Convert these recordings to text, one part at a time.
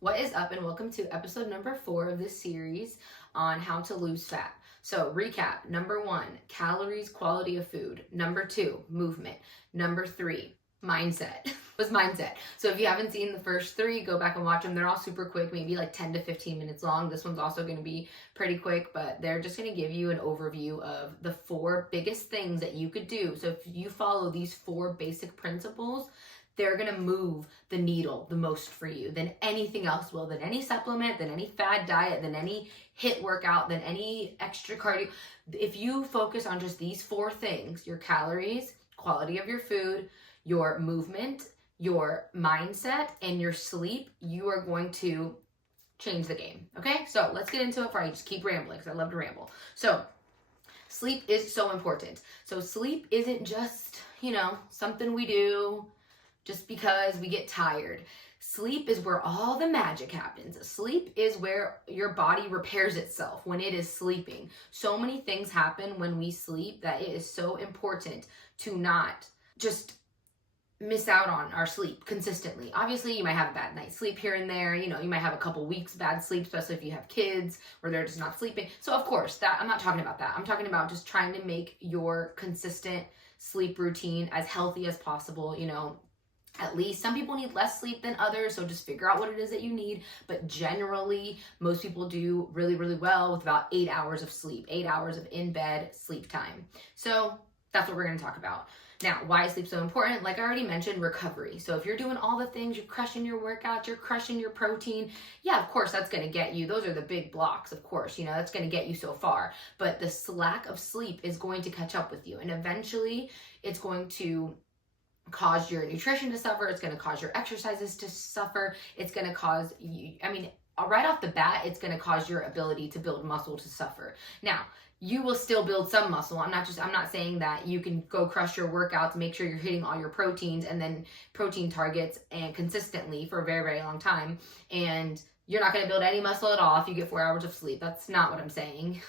What is up, and welcome to episode number 4 of this series on how to lose fat. So recap: number 1, calories, quality of food. Number 2, movement. Number 3, mindset. Was mindset. So if you haven't seen the first 3, go back and watch them. They're all super quick, maybe like 10 to 15 minutes long. This one's also going to be pretty quick, but they're just going to give you an overview of the 4 biggest things that you could do. So if you follow these 4 basic principles, they're going to move the needle the most for you than anything else will, than any supplement, than any fad diet, than any HIIT workout, than any extra cardio. If you focus on just these 4 things, your calories, quality of your food, your movement, your mindset, and your sleep, you are going to change the game. Okay, so let's get into it before I just keep rambling, because I love to ramble. So sleep is so important. So sleep isn't just, something we do just because we get tired. Sleep is where all the magic happens. Sleep is where your body repairs itself when it is sleeping. So many things happen when we sleep that it is so important to not just miss out on our sleep consistently. Obviously, you might have a bad night's sleep here and there. You might have a couple weeks bad sleep, especially if you have kids where they're just not sleeping. So of course, that I'm not talking about that. I'm talking about just trying to make your consistent sleep routine as healthy as possible. At least some people need less sleep than others, so just figure out what it is that you need. But generally, most people do really, really well with about 8 hours of sleep, 8 hours of in-bed sleep time. So that's what we're going to talk about. Now, why is sleep so important? Like I already mentioned, recovery. So if you're doing all the things, you're crushing your workouts, you're crushing your protein, yeah, of course, that's going to get you. Those are the big blocks, of course. That's going to get you so far. But the lack of sleep is going to catch up with you. And eventually, it's going to cause your nutrition to suffer. It's going to cause your exercises to suffer. It's going to cause you, right off the bat, it's going to cause your ability to build muscle to suffer. Now, you will still build some muscle. I'm not saying that you can go crush your workouts, make sure you're hitting all your proteins and then protein targets and consistently for a very, very long time. And you're not going to build any muscle at all if you get 4 hours of sleep. That's not what I'm saying.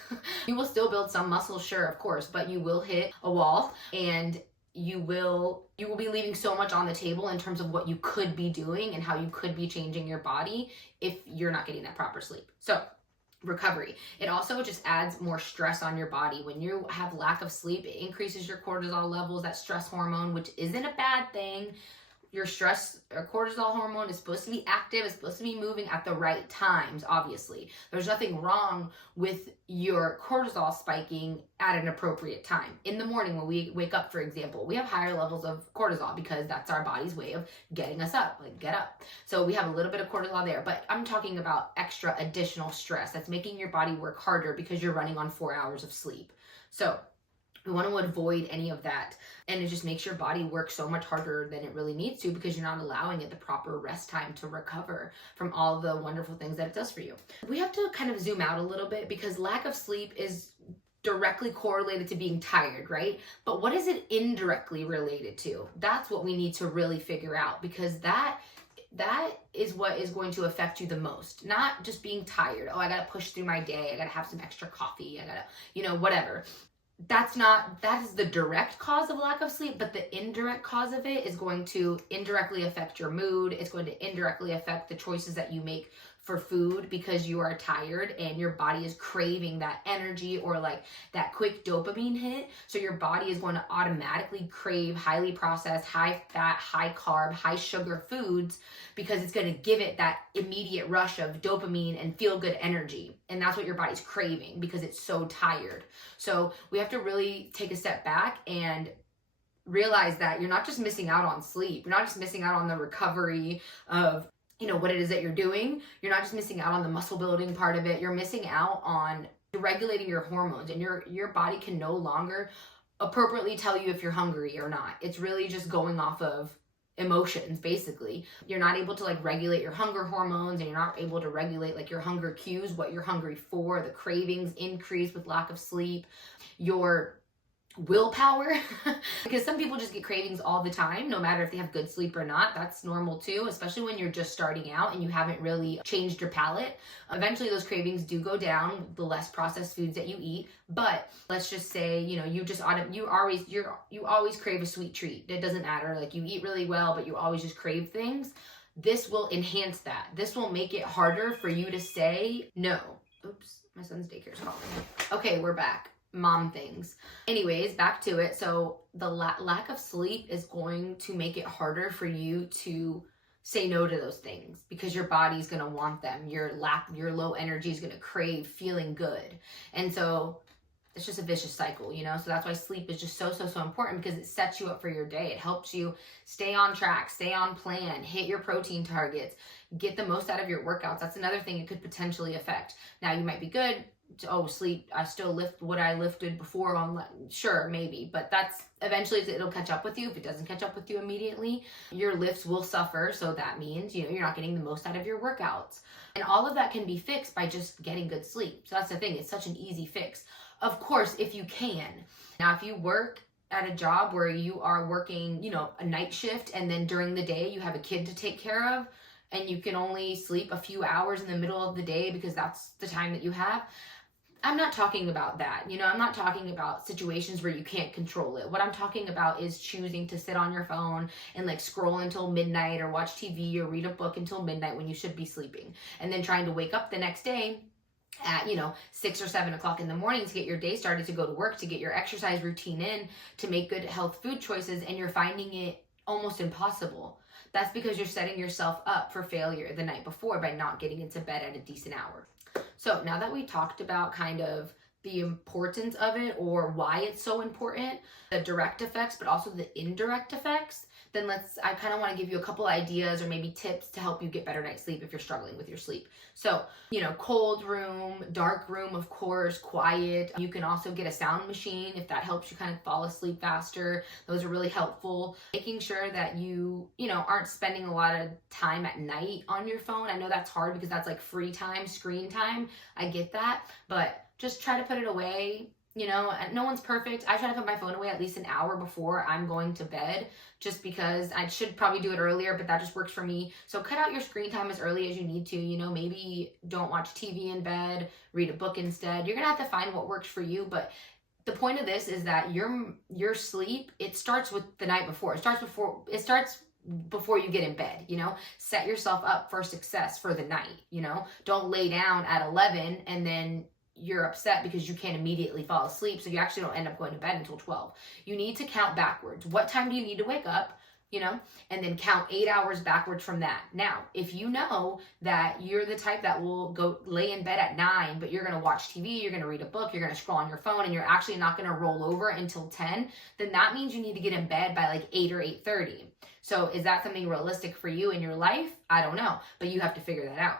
You will still build some muscle, sure, of course, but you will hit a wall, and you will be leaving so much on the table in terms of what you could be doing and how you could be changing your body if you're not getting that proper sleep. So recovery. It also just adds more stress on your body. When you have lack of sleep, it increases your cortisol levels, that stress hormone, which isn't a bad thing. Your stress or cortisol hormone is supposed to be active, it's supposed to be moving at the right times, obviously. There's nothing wrong with your cortisol spiking at an appropriate time. In the morning when we wake up, for example, we have higher levels of cortisol because that's our body's way of getting us up, like get up. So we have a little bit of cortisol there, but I'm talking about extra additional stress that's making your body work harder because you're running on 4 hours of sleep. So we want to avoid any of that, and it just makes your body work so much harder than it really needs to because you're not allowing it the proper rest time to recover from all the wonderful things that it does for you. We have to kind of zoom out a little bit because lack of sleep is directly correlated to being tired, right? But what is it indirectly related to? That's what we need to really figure out, because that is what is going to affect you the most. Not just being tired. Oh, I got to push through my day. I got to have some extra coffee. I got to, whatever. That is the direct cause of lack of sleep, but the indirect cause of it is going to indirectly affect your mood. It's going to indirectly affect the choices that you make for food because you are tired and your body is craving that energy or like that quick dopamine hit. So your body is going to automatically crave highly processed, high fat, high carb, high sugar foods because it's going to give it that immediate rush of dopamine and feel good energy. And that's what your body's craving because it's so tired. So we have to really take a step back and realize that you're not just missing out on sleep. You're not just missing out on the recovery of what it is that you're doing. You're not just missing out on the muscle building part of it. You're missing out on regulating your hormones, and your body can no longer appropriately tell you if you're hungry or not. It's really just going off of emotions, basically. You're not able to regulate your hunger hormones, and you're not able to regulate your hunger cues, what you're hungry for. The cravings increase with lack of sleep. Your willpower, because some people just get cravings all the time, no matter if they have good sleep or not. That's normal too, especially when you're just starting out and you haven't really changed your palate. Eventually those cravings do go down the less processed foods that you eat. But let's just say, you always crave a sweet treat. It doesn't matter. You eat really well, but you always just crave things. this will enhance that. This will make it harder for you to say no. Oops, my son's daycare is calling. Okay, we're back. Mom things. Anyways, back to it. So the lack of sleep is going to make it harder for you to say no to those things because your body's going to want them. Your low energy is going to crave feeling good. And so it's just a vicious cycle, you know? So that's why sleep is just so important, because it sets you up for your day. It helps you stay on track, stay on plan, hit your protein targets, get the most out of your workouts. That's another thing it could potentially affect. Now you might be good. Oh, sleep, I still lift what I lifted before on, sure, maybe, but that's eventually it'll catch up with you. If it doesn't catch up with you immediately, your lifts will suffer. So that means, you know, you're not getting the most out of your workouts. And all of that can be fixed by just getting good sleep. So that's the thing. It's such an easy fix. Of course, if you can. Now, if you work at a job where you are working, you know, a night shift, and then during the day you have a kid to take care of, and you can only sleep a few hours in the middle of the day because that's the time that you have, I'm not talking about that. You know, I'm not talking about situations where you can't control it. What I'm talking about is choosing to sit on your phone and like scroll until midnight, or watch TV or read a book until midnight when you should be sleeping, and then trying to wake up the next day at, you know, 6 or 7 o'clock in the morning to get your day started, to go to work, to get your exercise routine in, to make good health food choices, and you're finding it almost impossible. That's because you're setting yourself up for failure the night before by not getting into bed at a decent hour. So now that we talked about kind of the importance of it, or why it's so important, the direct effects, but also the indirect effects, then I kind of want to give you a couple ideas or maybe tips to help you get better night's sleep if you're struggling with your sleep. So, you know, cold room, dark room, of course, quiet. You can also get a sound machine if that helps you kind of fall asleep faster. Those are really helpful. Making sure that you know, aren't spending a lot of time at night on your phone. I know that's hard because that's like free time, screen time. I get that, but just try to put it away. You know, no one's perfect. I try to put my phone away at least an hour before I'm going to bed, just because I should probably do it earlier, but that just works for me. So cut out your screen time as early as you need to. You know, maybe don't watch TV in bed, read a book instead. You're gonna have to find what works for you, but the point of this is that your sleep, it starts with the night before. It starts before you get in bed. You know, set yourself up for success for the night. You know, don't lay down at 11 and then you're upset because you can't immediately fall asleep, so you actually don't end up going to bed until 12. You need to count backwards. What time do you need to wake up? You know, and then count 8 hours backwards from that. Now, if you know that you're the type that will go lay in bed at 9, but you're going to watch TV, you're going to read a book, you're going to scroll on your phone, and you're actually not going to roll over until 10, then that means you need to get in bed by like 8 or 8:30. So is that something realistic for you in your life? I don't know, but you have to figure that out.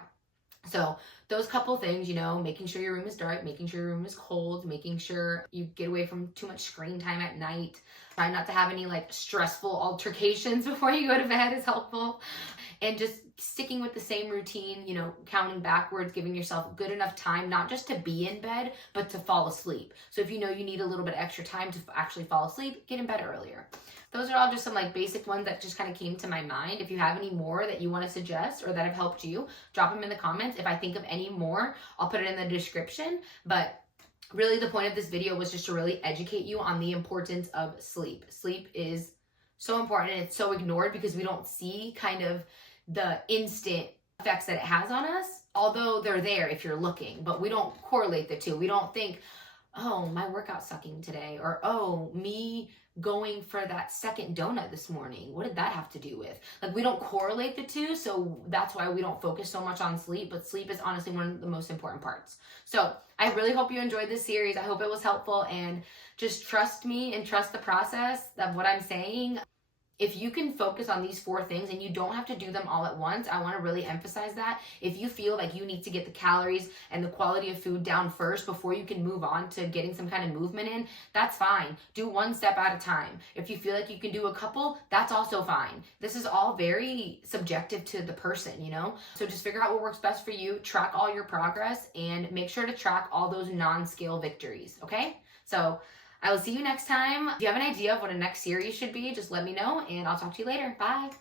So those couple things, you know, making sure your room is dark, making sure your room is cold, making sure you get away from too much screen time at night. Try not to have any like stressful altercations before you go to bed is helpful. And just sticking with the same routine, you know, counting backwards, giving yourself good enough time, not just to be in bed, but to fall asleep. So if you know you need a little bit extra time to actually fall asleep, get in bed earlier. Those are all just some like basic ones that just kind of came to my mind. If you have any more that you want to suggest or that have helped you, drop them in the comments. If I think of any more, I'll put it in the description. But really the point of this video was just to really educate you on the importance of sleep. Sleep is so important, and it's so ignored because we don't see kind of the instant effects that it has on us, although they're there if you're looking, but we don't correlate the two. We don't think, oh, my workout's sucking today, or oh, me going for that second donut this morning, what did that have to do with? Like, we don't correlate the two, so that's why we don't focus so much on sleep, but sleep is honestly one of the most important parts. So I really hope you enjoyed this series. I hope it was helpful, and just trust me and trust the process of what I'm saying. If you can focus on these 4 things, and you don't have to do them all at once, I want to really emphasize that. If you feel like you need to get the calories and the quality of food down first before you can move on to getting some kind of movement in, that's fine. Do 1 step at a time. If you feel like you can do a couple, that's also fine. This is all very subjective to the person, you know? So just figure out what works best for you, track all your progress, and make sure to track all those non-scale victories, okay? So I will see you next time. If you have an idea of what a next series should be, just let me know, and I'll talk to you later. Bye.